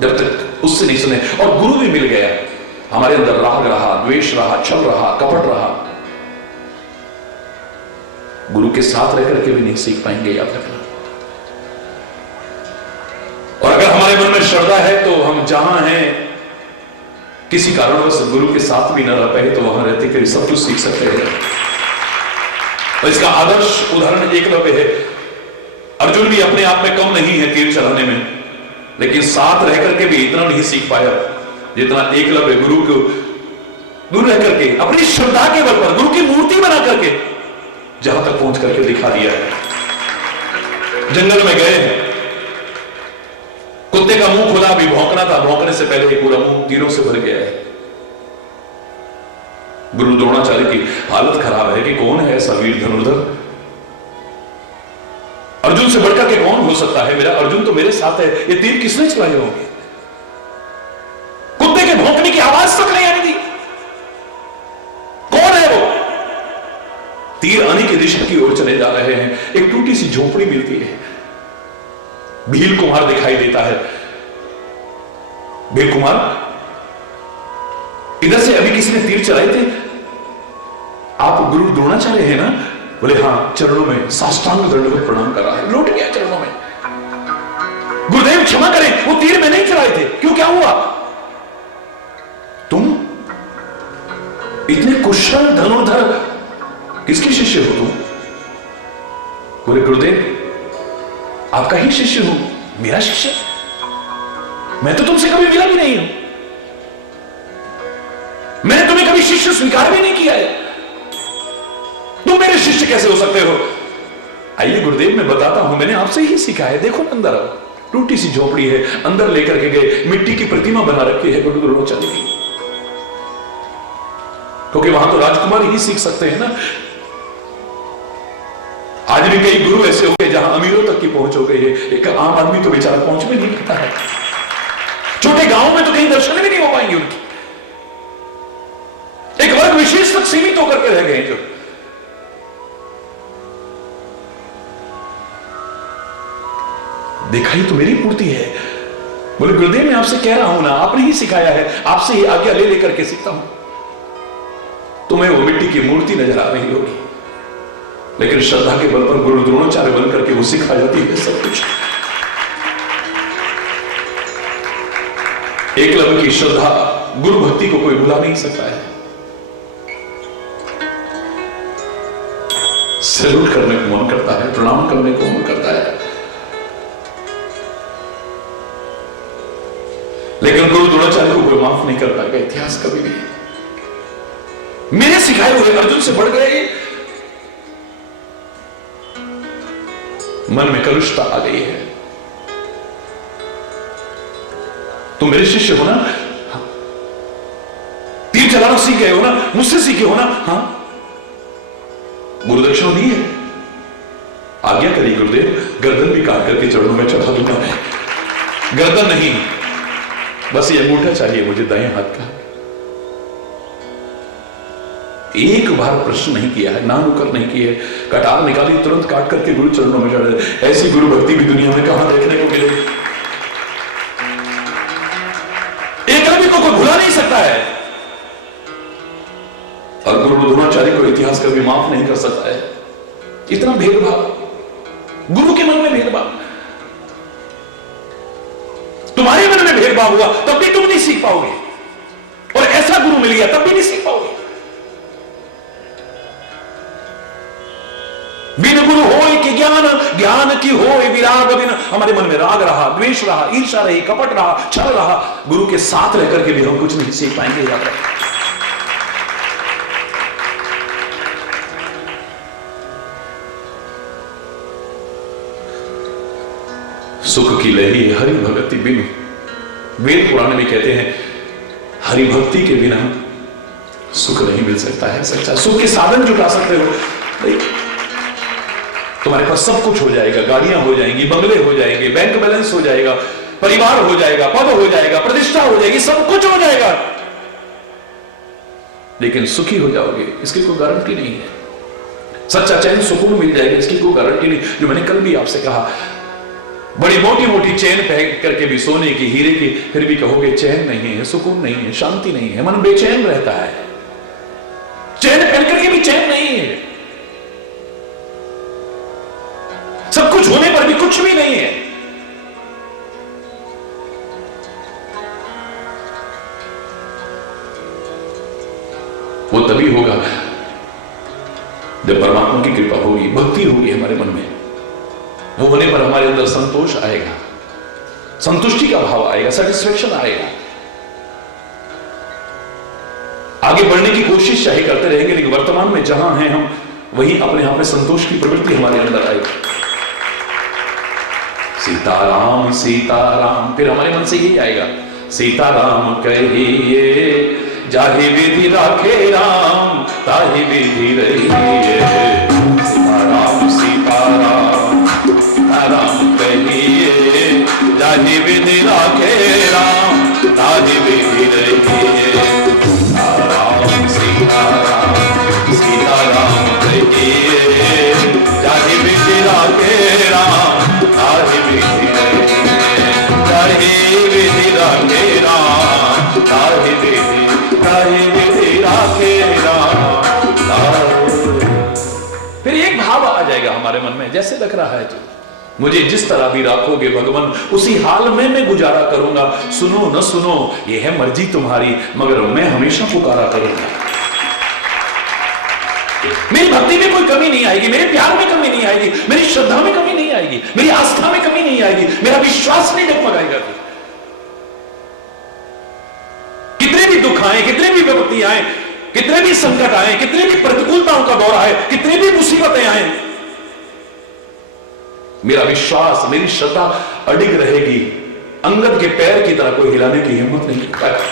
जब तक उससे नहीं सुने और गुरु भी मिल गया, हमारे अंदर राग रहा, द्वेष रहा, छल रहा, कपट रहा, गुरु के साथ रह करके भी नहीं सीख पाएंगे, याद रखना। और अगर हमारे मन में श्रद्धा है तो हम जहां हैं, किसी कारणवश गुरु के साथ भी न रह पाए तो वहां रहते कभी सब कुछ सीख सकते हैं। और इसका आदर्श उदाहरण एकलव्य है। अर्जुन भी अपने आप में कम नहीं है तीर चलाने में, लेकिन साथ रह करके भी इतना नहीं सीख पाया जितना एकलव्य गुरु को दूर रह करके अपनी श्रद्धा के बल पर गुरु की मूर्ति बना करके जहां तक पहुंच करके दिखा दिया है। जंगल में गए हैं, कुत्ते का मुंह खुला, भी भौंकना था, भौंकने से पहले ही पूरा मुंह तीरों से भर गया है। गुरु द्रोणाचार्य की हालत खराब है कि कौन है ऐसा वीर धनुर्धर, अर्जुन से बढ़कर के कौन हो सकता है, मेरा अर्जुन तो मेरे साथ है, ये तीर किसने चलाए होंगे। कुत्ते के भौंकने की आवाज तक नहीं आने दी, कौन है वो। जा रहे हैं, एक टूटी सी झोपड़ी मिलती है। भील कुमार दिखाई देता है। भील कुमार, इधर से अभी किसी ने तीर चलाए थे, आप गुरु द्रोणाचार्य हैं ना? बोले हाँ। चरणों में साष्टांग दंडवत प्रणाम कर रहा है, लौट गया चरणों में। गुरुदेव क्षमा करें, वो तीर में नहीं चलाए थे। क्यों, क्या हुआ? तुम इतने कुशल धनुर्धर किसके शिष्य हो तुम? बोले गुरुदेव आपका ही शिष्य हूं। मेरा शिष्य? मैं तो तुमसे कभी मिला भी नहीं हूं, मैंने तुम्हें कभी शिष्य स्वीकार भी नहीं किया है, तुम मेरे शिष्य कैसे हो सकते हो? आइए गुरुदेव मैं बताता हूं, मैंने आपसे ही सीखा है। देखो ना अंदर आओ, टूटी सी झोपड़ी है, अंदर लेकर के गए, मिट्टी की प्रतिमा बना रखी है गुरु द्रोणाचार्य की, क्योंकि वहां तो राजकुमार ही सीख सकते हैं ना। आज भी कई गुरु ऐसे हो गए जहां अमीरों तक की पहुंच हो गई है, एक आम आदमी तो बेचारा पहुंच भी नहीं पाता है। छोटे गांव में तो कहीं दर्शन भी नहीं हो पाएंगे उनकी, एक वर्ग विशेष तक सीमित होकर के रह गए। जो दिखाई तो मेरी मूर्ति है। बोले गुरुदेव मैं आपसे कह रहा हूं ना, आपने ही सिखाया है, आपसे ही आज्ञा ले लेकर के सीखता हूं। तुम्हें वो मिट्टी की मूर्ति नजर आ रही होगी, लेकिन श्रद्धा के बल पर गुरु द्रोणाचार्य बन करके वो सिखा जाती है सब कुछ। एकलव्य की श्रद्धा, गुरु भक्ति को कोई भुला नहीं सकता है। सैल्यूट करने को मन करता है, प्रणाम करने को मन करता है, लेकिन गुरु द्रोणाचार्य को कोई माफ नहीं कर पाएगा, इतिहास कभी नहीं। मेरे सिखाए हुए अर्जुन से बढ़ गए, मन में कलुषता आ गई है। तुम मेरे शिष्य हो ना? हाँ। तीर चलाना सीख गए हो ना? मुझसे सीखे हो ना? हाँ। गुरुदक्षिणा दी है, आज्ञा करी गुरुदेव, गर्दन भी काट करके चरणों में चढ़ा दूंगा मैं। गर्दन नहीं, बस ये अंगूठा चाहिए मुझे दाएं हाथ का। एक बार प्रश्न नहीं किया है, ना नुकर नहीं की है, कटार निकाली तुरंत काट करके गुरु चरणों में चढ़े। ऐसी गुरु भक्ति भी दुनिया में कहां देखने को मिले? एकलव्य को कोई भुला नहीं सकता है, और गुरु द्रोणाचार्य को इतिहास कभी माफ नहीं कर सकता है। इतना भेदभाव, गुरु के मन में भेदभाव, तुम्हारे मन में भेदभाव हुआ तब भी तुम नहीं सीख पाओगे, और ऐसा गुरु मिल गया तब भी नहीं सीख पाओगे। बिन गुरु होय कि ज्ञान, ज्ञान की होय विराग बिन। हमारे मन में राग रहा, द्वेष रहा, ईर्ष्या रही, कपट रहा, छल रहा, गुरु के साथ रहकर के भी हम कुछ नहीं सीख पाएंगे। याद रखें, सुख की लहरी हरि भक्ति बिन। वेद पुराण में कहते हैं हरि भक्ति के बिना सुख नहीं मिल सकता है। सच्चा सुख के साधन जुटा सकते हो, तुम्हारे पास सब कुछ हो जाएगा, गाड़ियां हो जाएंगी, बंगले हो जाएंगे, बैंक बैलेंस हो जाएगा, परिवार हो जाएगा, पद हो जाएगा, प्रतिष्ठा हो जाएगी, सब कुछ हो जाएगा, लेकिन सुखी हो जाओगे इसकी कोई गारंटी नहीं है। सच्चा चैन सुकून मिल जाएगा इसकी कोई गारंटी नहीं। जो मैंने कल भी आपसे कहा, बड़ी मोटी मोटी चैन पहन करके भी, सोने की, हीरे की, फिर भी कहोगे चैन नहीं है, सुकून नहीं है, शांति नहीं है, मन बेचैन रहता है। चैन पहन करके भी चैन नहीं है, सब कुछ होने पर भी कुछ भी नहीं है। वो तभी होगा जब परमात्मा की कृपा होगी, भक्ति होगी हमारे मन में। वो होने पर हमारे अंदर संतोष आएगा, संतुष्टि का भाव आएगा, सेटिस्फेक्शन आएगा। आगे बढ़ने की कोशिश चाहे करते रहेंगे, लेकिन वर्तमान में जहां हैं हम, वहीं अपने आप में संतोष की प्रवृत्ति हमारे अंदर आएगी। सीताराम सीताराम, फिर हमारे मन से यही आएगा, सीताराम कहिए जाहि विधि राखे राम, ताहि विधि रहिए। सीताराम सीताराम, सीताराम कहिए जाहि विधि राखे राम, ताहि विधि रहिए। सीताराम सीताराम, सीताराम कहिए काहे दे राखे फिर एक भाव आ जाएगा हमारे मन में, जैसे लग रहा है तो मुझे जिस तरह भी राखोगे भगवान उसी हाल में मैं गुजारा करूंगा। सुनो न सुनो ये है मर्जी तुम्हारी, मगर मैं हमेशा पुकारा करूंगा। मेरी भक्ति में कोई कमी नहीं आएगी, मेरे प्यार में कमी नहीं आएगी, मेरी श्रद्धा में कमी नहीं आएगी, मेरी आस्था में कमी नहीं आएगी, मेरा विश्वास नहीं डगमगाएगा। कितने भी दुख आए, कितने भी विपत्ति आए, कितने भी संकट आए, कितने भी प्रतिकूलताओं का दौर आए, कितनी भी मुसीबतें आए, मेरा विश्वास, मेरी श्रद्धा अडिग रहेगी। अंगद के पैर की तरह कोई हिलाने की हिम्मत नहीं करता,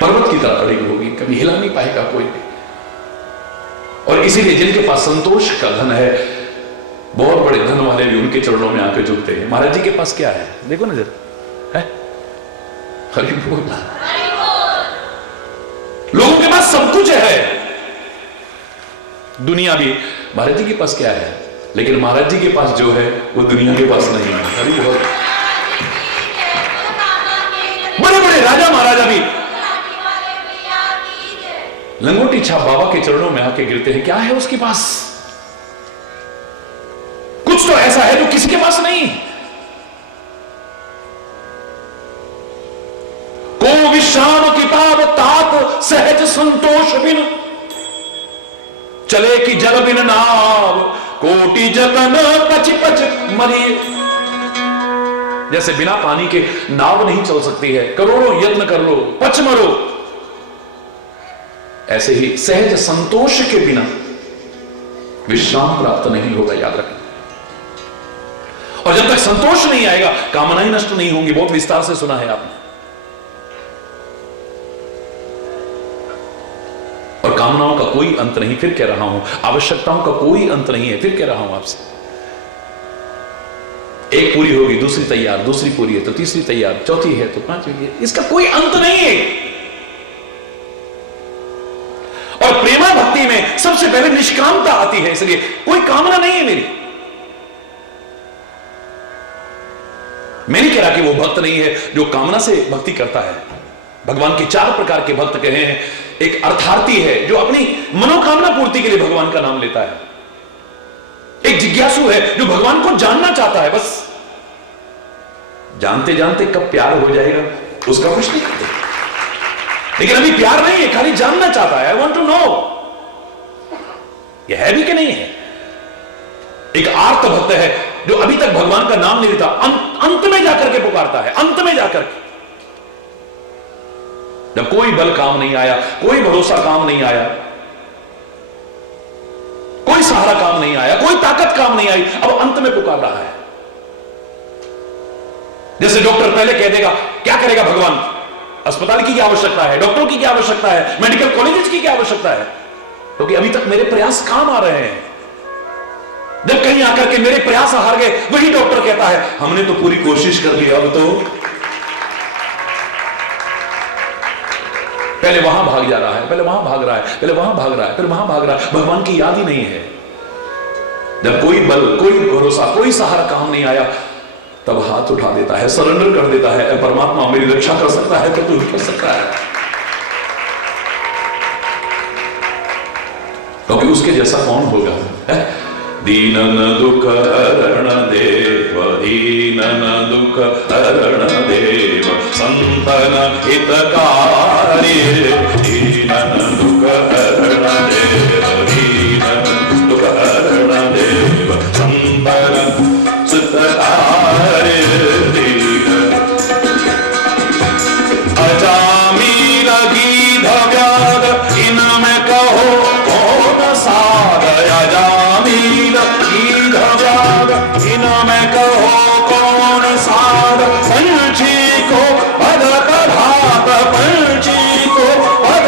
पर्वत की तरह अडिग होगी, कभी हिला नहीं पाएगा कोई भी। और इसीलिए जिनके पास संतोष का धन है, बहुत बड़े धन वाले भी उनके चरणों में आके झुकते हैं। महाराज जी के पास क्या है देखो ना जरा, है हरि बोल। लोगों के पास सब कुछ है, दुनिया भी, महाराज जी के पास क्या है? लेकिन महाराज जी के पास जो है वो दुनिया के पास नहीं है। हरि बोल। बड़े बड़े राजा महाराजा भी लंगोटी छाप बाबा के चरणों में आके गिरते हैं। क्या है उसके पास? कुछ तो ऐसा है जो किसी के पास नहीं। को विश्राम किताब तात सहज संतोष बिन, चले की जल बिन नाव कोटि जतन पच पच मरिए। जैसे बिना पानी के नाव नहीं चल सकती है, करोड़ों यत्न कर लो पच मरो, ऐसे ही सहज संतोष के बिना विश्राम प्राप्त नहीं होगा, याद रखना। और जब तक संतोष नहीं आएगा कामनाएं नष्ट नहीं होंगी। बहुत विस्तार से सुना है आपने। और कामनाओं का कोई अंत नहीं, फिर कह रहा हूं, आवश्यकताओं का कोई अंत नहीं है, फिर कह रहा हूं आपसे। एक पूरी होगी, दूसरी तैयार, दूसरी पूरी है तो तीसरी तैयार, चौथी है तो पांचवी है, इसका कोई अंत नहीं है। और प्रेमा भक्ति में सबसे पहले निष्कामता आती है, इसलिए कोई कामना नहीं है मेरी। मैं नहीं कह रहा कि वो भक्त नहीं है जो कामना से भक्ति करता है। भगवान के 4 प्रकार के भक्त कहे हैं। एक अर्थार्थी है जो अपनी मनोकामना पूर्ति के लिए भगवान का नाम लेता है। एक जिज्ञासु है जो भगवान को जानना चाहता है, बस जानते जानते कब प्यार हो जाएगा उसका कुछ नहीं करते। लेकिन अभी प्यार नहीं है, खाली जानना चाहता है। आई वॉन्ट टू नो यह है भी कि नहीं है। एक आर्त भक्त है जो अभी तक भगवान का नाम नहीं लेता, अंत में जाकर के पुकारता है, अंत में जाकर के। जब कोई बल काम नहीं आया, कोई भरोसा काम नहीं आया, कोई सहारा काम नहीं आया, कोई ताकत काम नहीं आई, अब अंत में पुकार रहा है। जैसे डॉक्टर पहले कह देगा, क्या करेगा भगवान? अस्पताल की क्या आवश्यकता है, डॉक्टरों की क्या आवश्यकता है, मेडिकल कॉलेजेस की क्या आवश्यकता है? क्योंकि अभी तक मेरे प्रयास काम आ रहे हैं। जब कहीं आकर के मेरे प्रयास हार गए, वही डॉक्टर कहता है हमने तो पूरी कोशिश कर ली, अब तो पहले वहां भाग जा रहा है, पहले वहां भाग रहा है, पहले वहां भाग रहा है, फिर वहां भाग रहा है। भगवान की याद ही नहीं है। जब कोई बल, कोई भरोसा, कोई सहारा काम नहीं आया, तब हाथ उठा देता है, सरेंडर कर देता है। परमात्मा मेरी रक्षा कर सकता है तो तू भी कर सकता है, क्योंकि उसके जैसा कौन होगा? दीनन दुख हरण देव, दीनन दुख हरण देव, संतन हितकारी, दीनन दुख हरण देव, दीनन दुख हरण देव, संतन सुतकारी। अजामी लगी धव्याद इनमें कहो कौन साध, अजामी लगी धव्याद इनमें कहो कौन साध, पंछी को पद कधात, पंछी को पद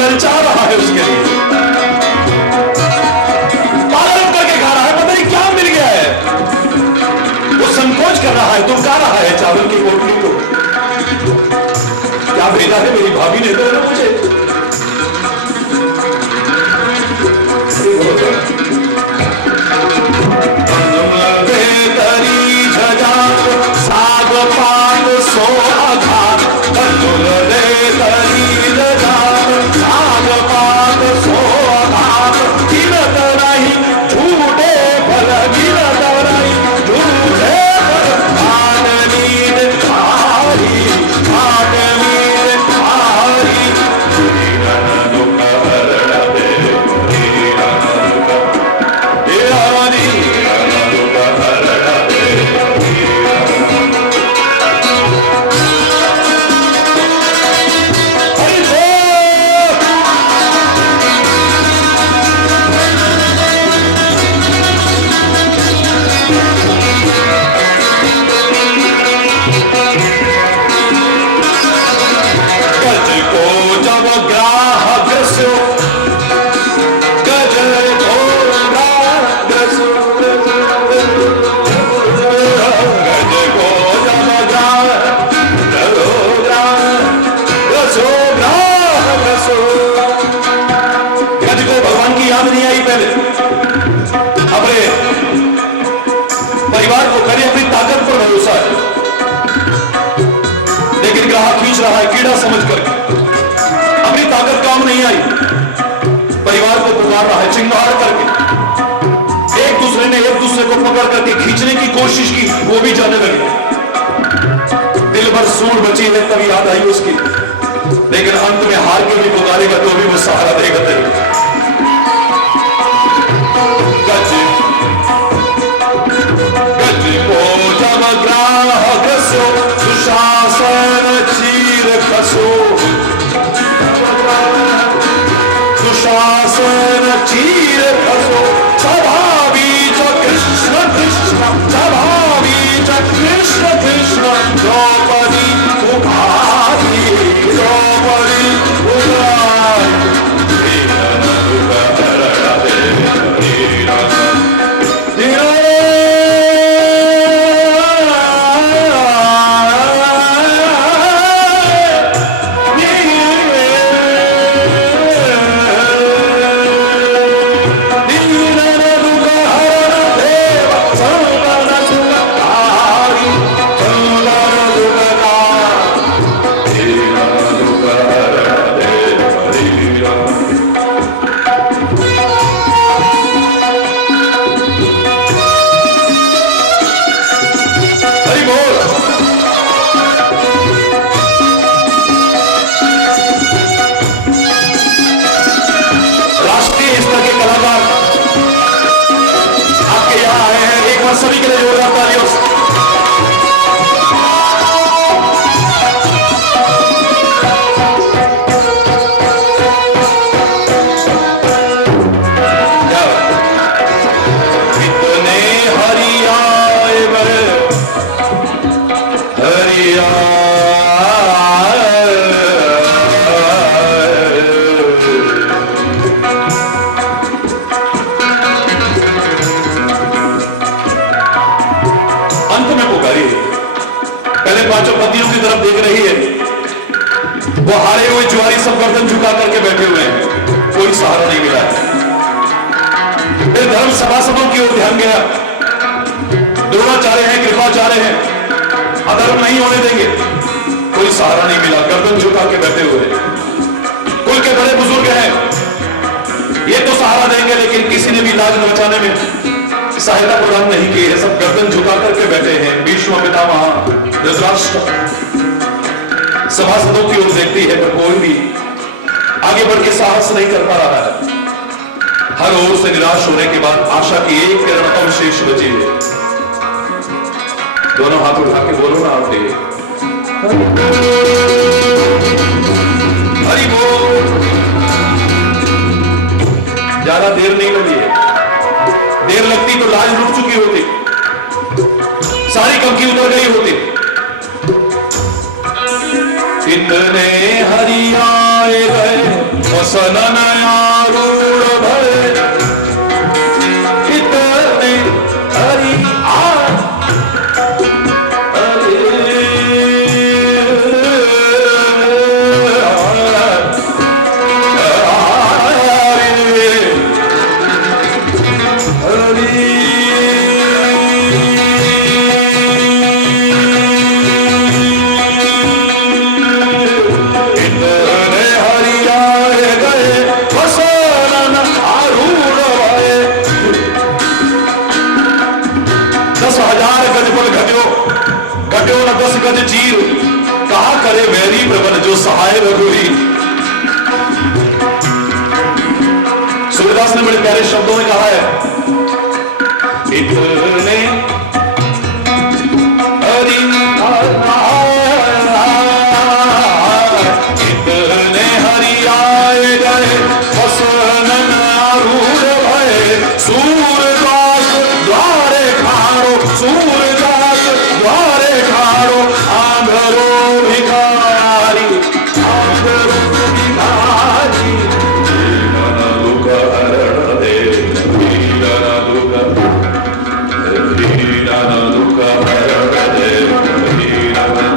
ललचा रहा है उसके लिए, पालन करके खा रहा है, पता नहीं क्या मिल गया है, वो संकोच कर रहा है, दुबका रहा है चावल की पोटली को। क्या भेजा है मेरी भाभी ने तो ना मुझे। साग पाग सोहा साग पाग सोहा गिनत नहीं झूठे फल, गिनत नहीं झूठे फल, भाग नींद भारी, भाग नींद भारी, दीनन दुख हरण दे, दीनन दुख हरण दे। परिवार को करे अपनी ताकत पर भरोसा है, लेकिन ग्राहक खींच रहा है कीड़ा समझ कर, अपनी ताकत काम नहीं आई, परिवार को पुकार रहा है चिंगार करके, एक दूसरे ने एक दूसरे को पकड़ करके खींचने की कोशिश की, वो भी जाने लगे, दिल भर सूर बची है तभी याद आई उसकी, लेकिन अंत में हार के भी पुकारेगा तो भी वो सहारा देगा तेरे। ग्राहक सो सुशासन चीर खसो, सुशासन चीर खसो, स्वभावीच कृष्ण कृष्ण, स्वभावीच कृष्ण कृष्ण, द्रौपदी उभारी, द्रौपदी उभारी, दीनन दुख हरण दे, दीनन सभी के लिए जोरदार तालियों से। कितने हरियाए हरिया पांचों पतियों की तरफ देख रही है, वो हारे हुए जुआरी सब गर्दन झुका करके बैठे हुए हैं, कोई सहारा नहीं मिला है। फिर धर्म सभासदों की ओर ध्यान गया, द्रोणाचार्य हैं, कृपाचार्य हैं, अधर्म नहीं होने देंगे, कोई सहारा नहीं मिला, गर्दन झुका के बैठे हुए। कुल के बड़े बुजुर्ग हैं, ये तो सहारा देंगे, लेकिन किसी ने भी लाज बचाने में सहायता प्रदान नहीं की है, सब गर्दन झुका करके बैठे हैं। भीष्म पितामह धृतराष्ट्र सभासदों की ओर देखती है, पर कोई भी आगे बढ़ के साहस नहीं कर पा रहा है। हर ओर से निराश होने के बाद आशा की एक किरण अवशेष बची है। दोनों हाथ उठा के बोलो ना आप, हरि बोल। ज्यादा देर नहीं लगी है, देर लगती तो लाज रुक चुकी होती, सारी कमकी उतर गई होती। कितने हरियाए गए वसनन आरूढ़ भय इतने हरि चीर कहा करे वैरी प्रबल जो सहाय रघुवीर। सूर्यदास ने बड़े प्यारे शब्दों में कहा है, इतने हरि इतने हरि आए गए वसनन आरूढ़ भय सूरदास द्वारे खारो सूरदास द्वारे खारो आंधरो भिखारी आंधरो भिखारी दीन दुख हरण दे दीन दुख हरण दे दीन हरण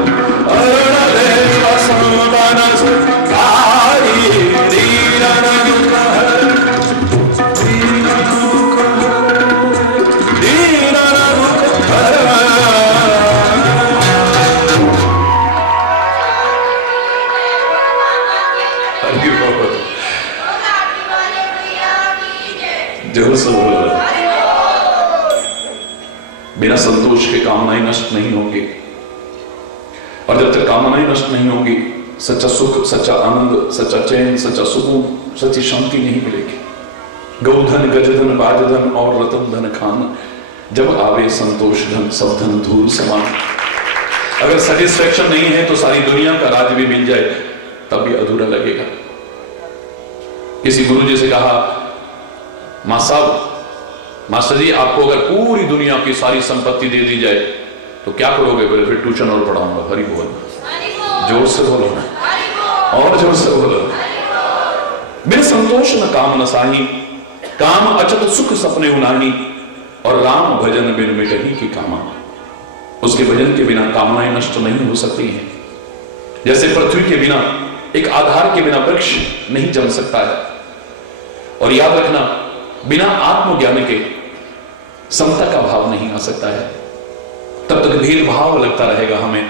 दे वसंतन सुखारी दीन दुख हरण दीन दुख हरण जोर से बोलो। बिना संतोष के कामनाएं नष्ट नहीं होंगी, और जब तक कामनाएं नष्ट नहीं होंगी सच्चा सुख, सच्चा आनंद, सच्चा चैन, सच्चा सुकून, सच्ची शांति नहीं मिलेगी। गौधन, गजधन, बाजधन और रतन धन खान, जब आवे संतोष धन सब धन धूल समान। अगर सेटिस्फेक्शन नहीं है तो सारी दुनिया का राज भी मिल जाए तब भी अधूरा लगेगा। किसी गुरुजी से कहा, मां साहब, मास्टर जी आपको अगर पूरी दुनिया की सारी संपत्ति दे दी जाए तो क्या करोगे? बोले फिर ट्यूशन और पढ़ाऊंगा। हरि बोल, जोर से बोलो ना, और जोर से बोलो। बिन संतोष न काम न साही, काम अचत सुख सपने उनाही, और राम भजन बिन मिटही की कामा। उसके भजन के बिना कामनाएं नष्ट नहीं हो सकती हैं। जैसे पृथ्वी के बिना, एक आधार के बिना वृक्ष नहीं जम सकता है। और याद रखना, बिना आत्मज्ञान के समता का भाव नहीं आ सकता है। तब तक भेदभाव लगता रहेगा हमें,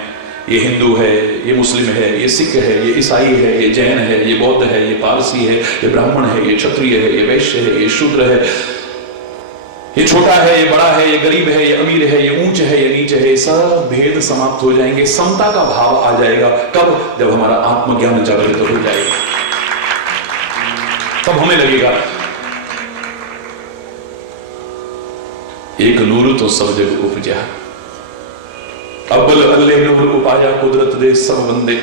ये हिंदू है, ये मुस्लिम है, ये सिख है, ये ईसाई है, ये जैन है, ये बौद्ध है, ये पारसी है, ये ब्राह्मण है, ये क्षत्रिय है, ये वैश्य है, ये शूद्र है, ये छोटा है, ये बड़ा है, ये गरीब है, ये अमीर है, ये ऊंच है, ये नीचे है। सब भेद समाप्त हो जाएंगे, समता का भाव आ जाएगा। कब? जब हमारा आत्मज्ञान जागृत हो जाएगा, तब हमें लगेगा एक नूर तो सब जग उपजा, अव्वल अल्ले नूर उपाया कुदरत दे सब बंदे।